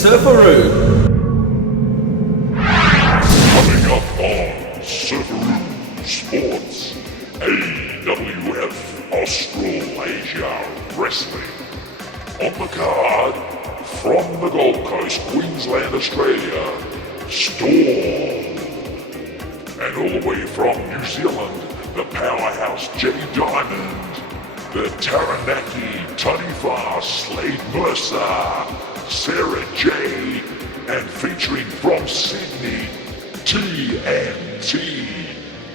Surfaroo. Coming up on Surfaroo Sports, AWF Australasia Wrestling. On the card, from the Gold Coast, Queensland, Australia, Storm. And all the way from New Zealand, the powerhouse Jenny Diamond, the Taranaki Taniwha Slade Mercer, Sarah J, and featuring from Sydney, TNT,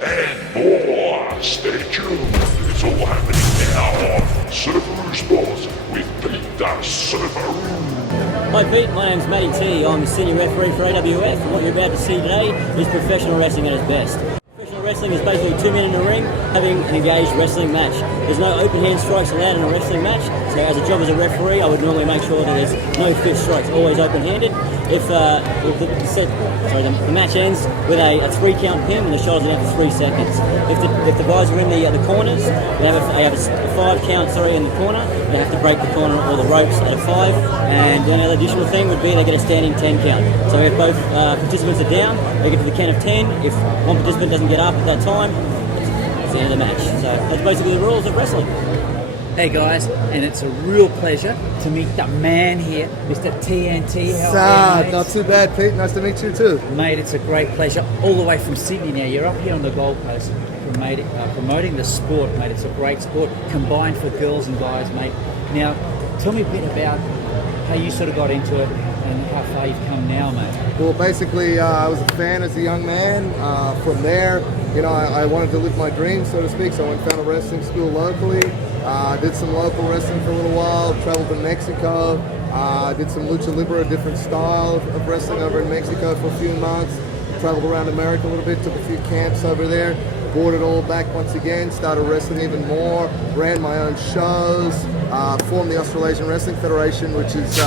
and more. Stay tuned. It's all happening now on Surfaroo Sports with Pete the Surfaroo. Hi Pete, my name's Matty T. I'm the senior referee for AWF, and what you're about to see today is professional wrestling at its best. Professional wrestling is basically 2 men in a ring having an engaged wrestling match. There's no open hand strikes allowed in a wrestling match, so as a job as a referee I would normally make sure that there's no fist strikes, always open handed. If the match ends with a 3 count pin and the shoulders are down for 3 seconds. If the guys are in the corners, they have a 5 count in the corner. They have to break the corner or the ropes at a 5. And another additional thing would be they get a standing 10 count. So if both participants are down, they get to the count of 10. If one participant doesn't get up at that time, it's the end of the match. So that's basically the rules of wrestling. Hey guys, and it's a real pleasure to meet the man here, Mr. TNT. How are you, mate? Not too bad, Pete. Nice to meet you too. Mate, it's a great pleasure. All the way from Sydney now. You're up here on the Gold Coast promoting the sport, mate. It's a great sport, combined for girls and guys, mate. Now, tell me a bit about how you sort of got into it and how far you've come now, mate. Well, basically, I was a fan as a young man. From there, I wanted to live my dream, so to speak, so I went and found a wrestling school locally. Did some local wrestling for a little while, traveled to Mexico, did some lucha libre, a different style of wrestling over in Mexico for a few months, traveled around America a little bit, took a few camps over there, brought it all back once again, started wrestling even more, ran my own shows, formed the Australasian Wrestling Federation, which is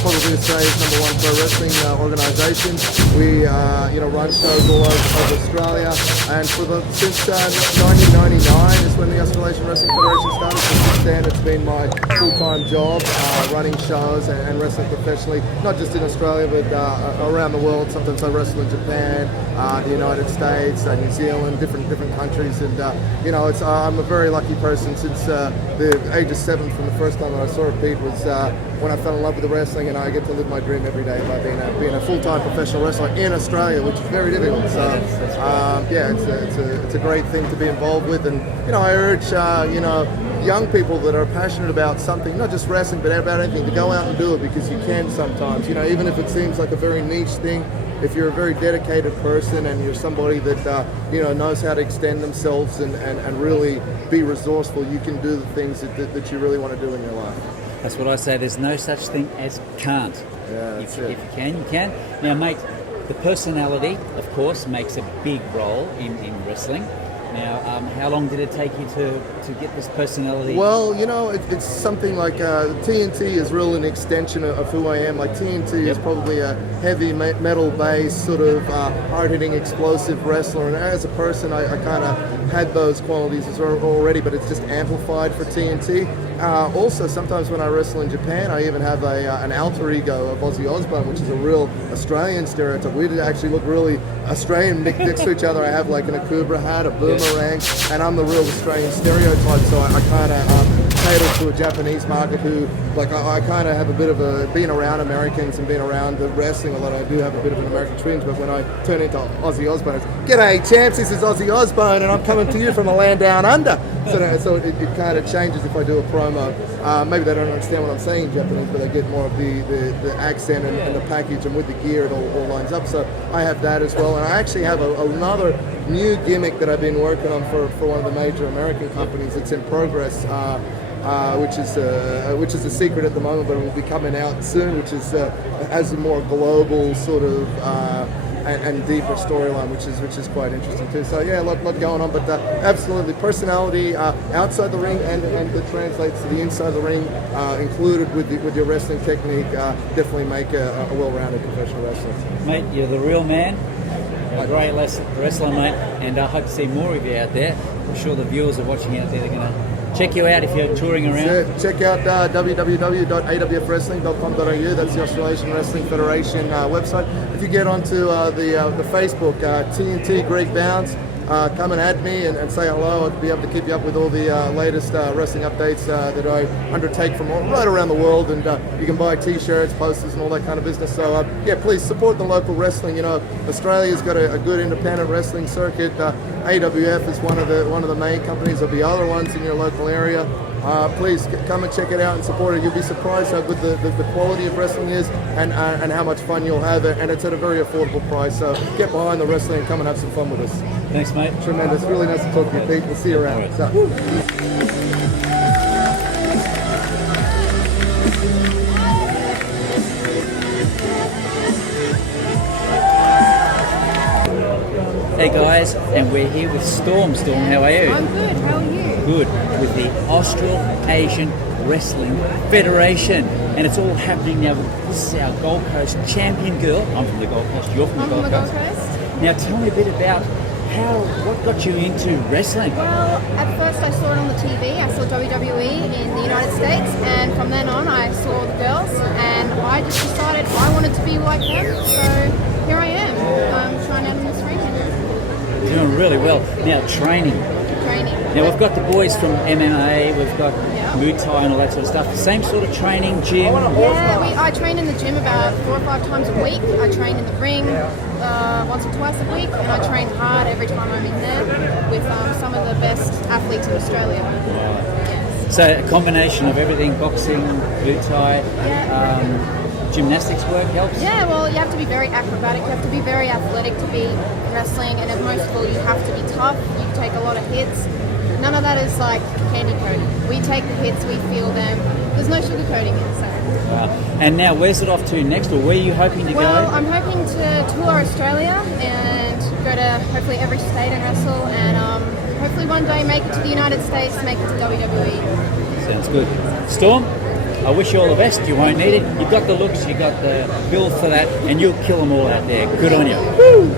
probably Australia's #1 pro wrestling organisation. We run shows all over Australia, and since 1999 is when the Australasian Wrestling Federation started. So since then it's been my full-time job, running shows and wrestling professionally, not just in Australia but around the world. Sometimes I wrestle in Japan, the United States, New Zealand, different countries, and I'm a very lucky person. Since the age of 7, from the first time that I saw it, Pete, was when I fell in love with the wrestling, and I get to live my dream every day by being a full-time professional wrestler in Australia, which is very difficult. So it's a great thing to be involved with, and I urge young people that are passionate about something, not just wrestling but about anything, to go out and do it, because you can sometimes. Even if it seems like a very niche thing, if you're a very dedicated person and you're somebody that knows how to extend themselves and really be resourceful, you can do the things that you really want to do in your life. That's what I say. There's no such thing as can't. Yeah, if you can, you can. Now, mate, the personality, of course, makes a big role in wrestling. Now, how long did it take you to get this personality? Well, it's something like TNT is really an extension of who I am. Like TNT is probably a heavy metal-based, sort of hard-hitting, explosive wrestler. And as a person, I kind of had those qualities already, but it's just amplified for TNT. Also, sometimes when I wrestle in Japan, I even have an alter ego of Ozzy Osbourne, which is a real Australian stereotype. We actually look really Australian next to each other. I have like an Akubra hat, a boomerang, and I'm the real Australian stereotype. So I kind of cater to a Japanese market who, like, I kind of have a bit of being around Americans and being around the wrestling a lot. I do have a bit of an American twinge, but when I turn into Ozzy Osbourne, it's, "G'day, champs, this is Ozzy Osbourne, and I'm coming to you from a land down under." So it kind of changes if I do a promo. Maybe they don't understand what I'm saying in Japanese, but they get more of the accent and the package, and with the gear it all lines up. So I have that as well, and I actually have another new gimmick that I've been working on for one of the major American companies. It's in progress, which is a secret at the moment, but it will be coming out soon, which is has a more global sort of and deeper storyline, which is quite interesting too. So yeah, a lot going on, but absolutely personality outside the ring and that translates to the inside of the ring, included with your wrestling technique, definitely make a well-rounded professional wrestler. Mate, you're the real man. A great wrestler, mate, and I hope to see more of you out there. I'm sure the viewers are watching out there. They're going to check you out if you're touring around. Yeah, check out www.awfwrestling.com.au. That's the Australasian Wrestling Federation website. If you get onto the Facebook, TNT Greek Bounce, come and add me and say hello. I'll be able to keep you up with all the latest wrestling updates that I undertake from right around the world. And you can buy T-shirts, posters, and all that kind of business. So yeah, please support the local wrestling. You know, Australia's got a good independent wrestling circuit. AWF is one of the main companies. There'll be other ones in your local area. Please come and check it out and support it. You'll be surprised how good the quality of wrestling is and how much fun you'll have. And it's at a very affordable price. So get behind the wrestling and come and have some fun with us. Thanks, mate. Tremendous. Really nice to talk to you, Pete. We'll see you around. All right. So. Hey guys, and we're here with Storm. Storm, how are you? I'm good. How are you? Good. With the Australasian Wrestling Federation. And it's all happening now. This is our Gold Coast champion girl. I'm from the Gold Coast. You're from I'm the from Gold the Gold Coast. Coast. Now tell me a bit about what got you into wrestling? Well, at first I saw it on the TV. I saw WWE in the United States, and from then on I saw the girls, and I just decided I wanted to be like them. So here I am, trying out in this ring and Doing really well. Now training. training. Now we've got the boys from MMA, we've got Yeah. Muay Thai and all that sort of stuff. Same sort of training, gym. Yeah, I train in the gym about 4 or 5 times a week. I train in the ring once or twice a week, and I train hard every time I'm in there with some of the best athletes in Australia. Yes. So a combination of everything, boxing, Muay Thai, Yeah. gymnastics work helps. Yeah, well, you have to be very acrobatic, you have to be very athletic to be wrestling, and most of all, you have to be tough, you take a lot of hits. None of that is like candy coating. We take the hits, we feel them. There's no sugarcoating it, so. And now where's it off to next, or where are you hoping to Well, go? I'm hoping to tour Australia and go to hopefully every state and wrestle, and hopefully one day make it to the United States, make it to WWE. Sounds good. Storm, I wish you all the best. You won't need it. You've got the looks, you've got the build for that, and you'll kill them all out there. Good on you. Woo!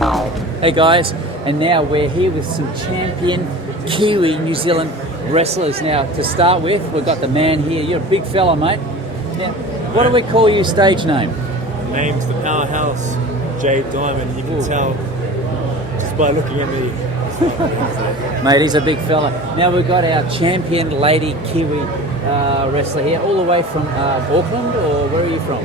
Hey guys, and now we're here with some champion Kiwi New Zealand wrestlers. Now, to start with, we've got the man here. You're a big fella, mate. Now, what do we call your stage name? Name's the Powerhouse, Jade Diamond. You can tell just by looking at me. Mate, he's a big fella. Now we've got our champion lady Kiwi wrestler here, all the way from Auckland, or where are you from?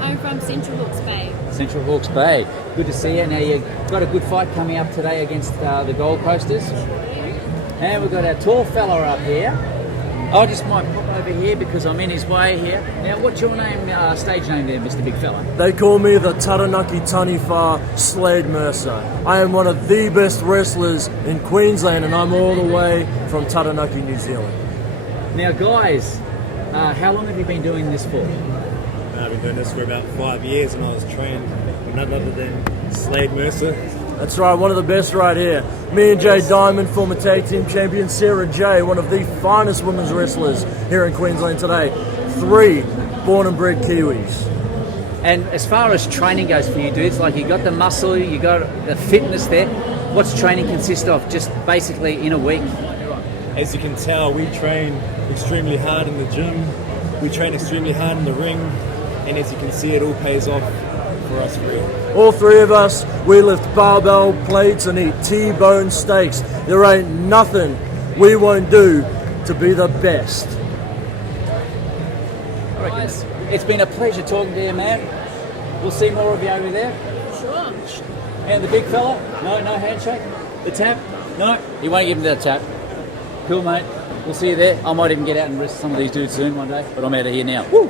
I'm from Central Hawke's Bay. Central Hawke's Bay. Good to see you. Now you've got a good fight coming up today against the Gold Coasters. And we've got our tall fella up here. I just might pop over here because I'm in his way here. Now, what's your name, stage name there, Mr. Big Fella? They call me the Taranaki Taniwha Slade Mercer. I am one of the best wrestlers in Queensland, and I'm all the way from Taranaki, New Zealand. Now, guys, how long have you been doing this for? I've been doing this for about 5 years, and I was trained by none other than Slade Mercer. That's right, one of the best right here. Me and Jay Diamond, former tag team champion Sarah J, one of the finest women's wrestlers here in Queensland today. 3 born and bred Kiwis. And as far as training goes for you dudes, like you got the muscle, you got the fitness there. What's training consist of? Just basically in a week? As you can tell, we train extremely hard in the gym. We train extremely hard in the ring. And as you can see, it all pays off for us real. All 3 of us, we lift barbell plates and eat T-bone steaks. There ain't nothing we won't do to be the best. Guys, it's been a pleasure talking to you, man. We'll see more of you over there. Sure. And the big fella? No handshake? The tap? No? You won't give him that tap. Cool, mate. We'll see you there. I might even get out and wrestle some of these dudes soon one day, but I'm out of here now. Woo!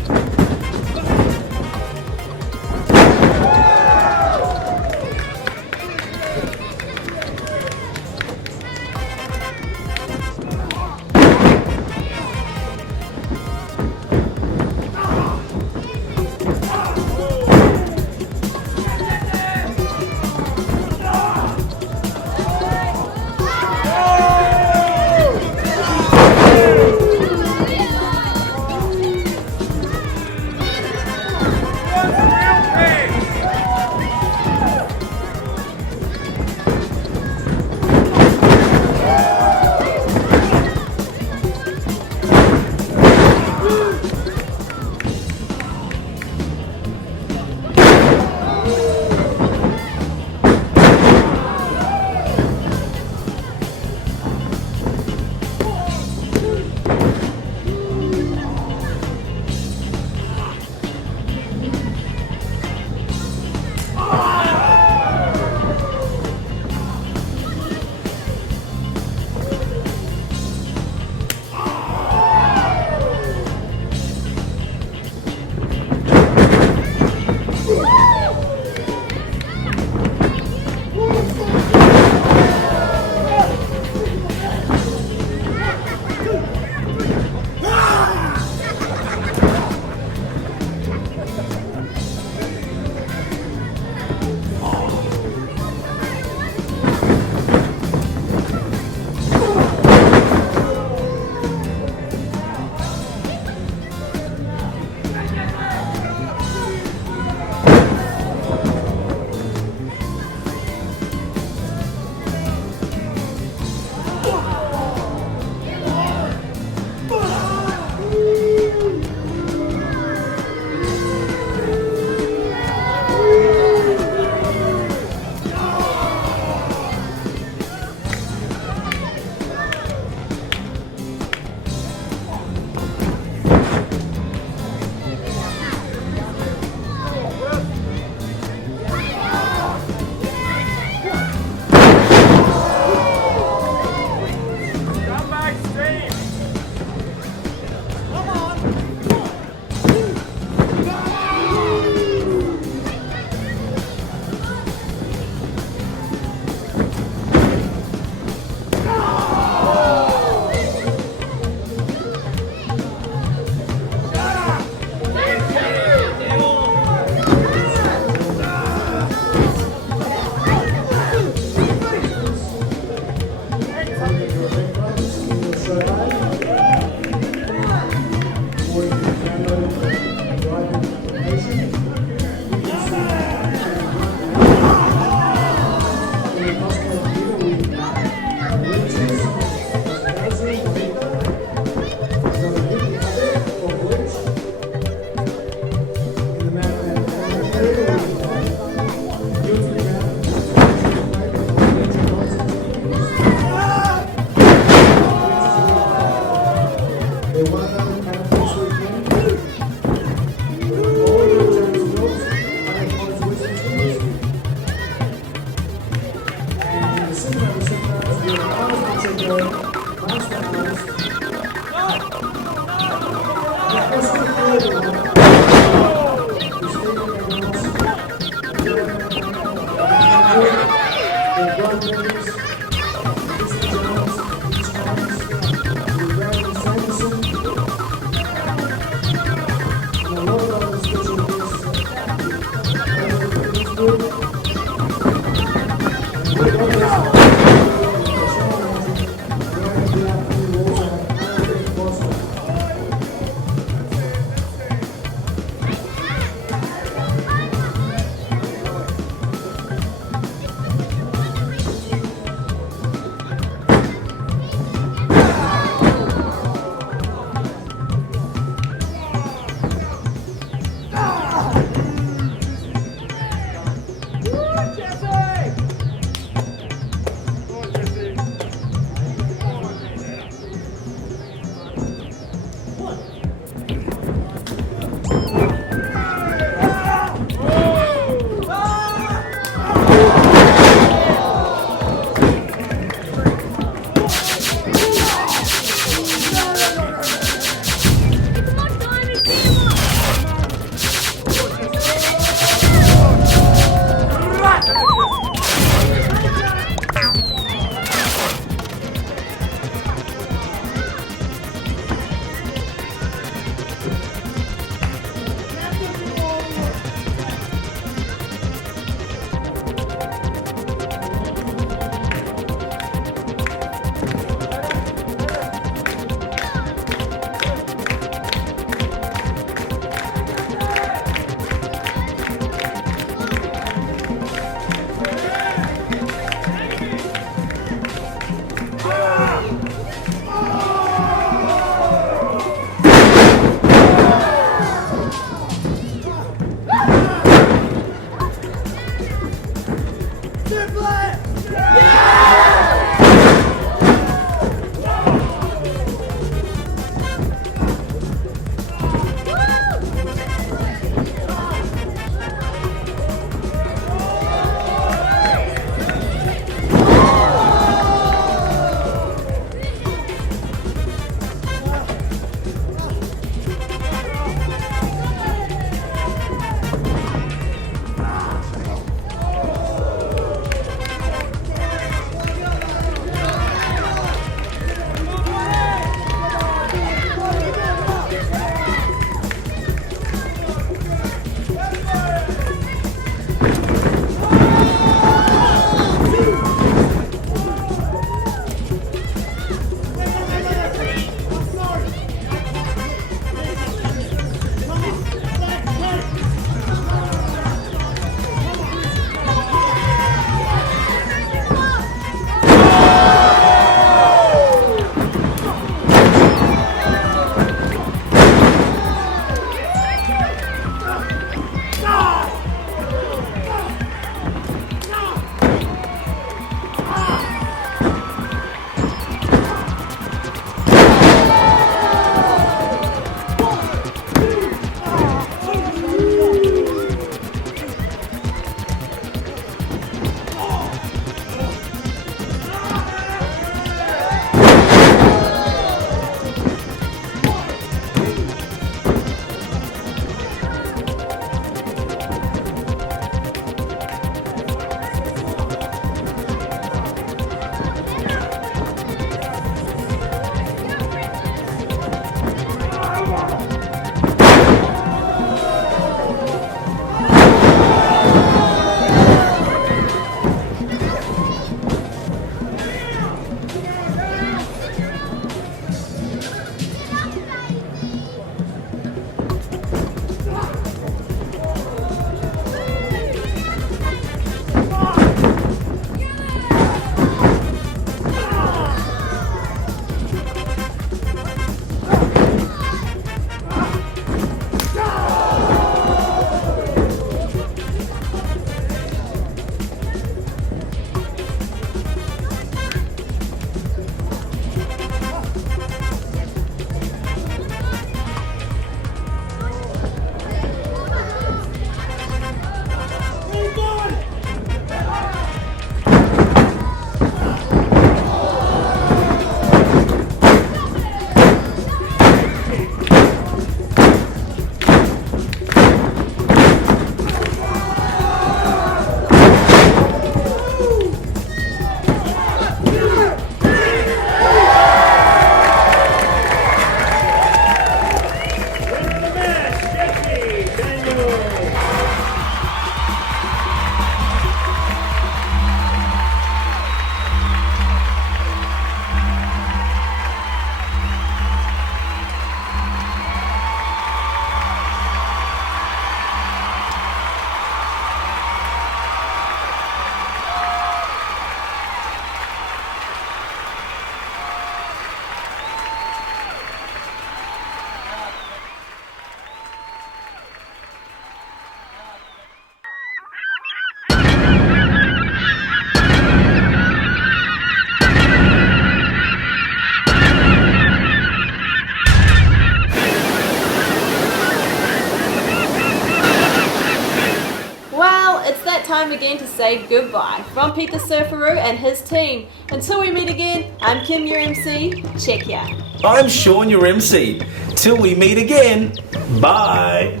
say goodbye. From Peter Surfaroo and his team. Until we meet again, I'm Kim, your MC. Check ya. I'm Sean, your MC. Till we meet again, bye.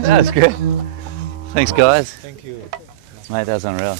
That was good. Thanks, guys. Thank you. Mate, that was unreal.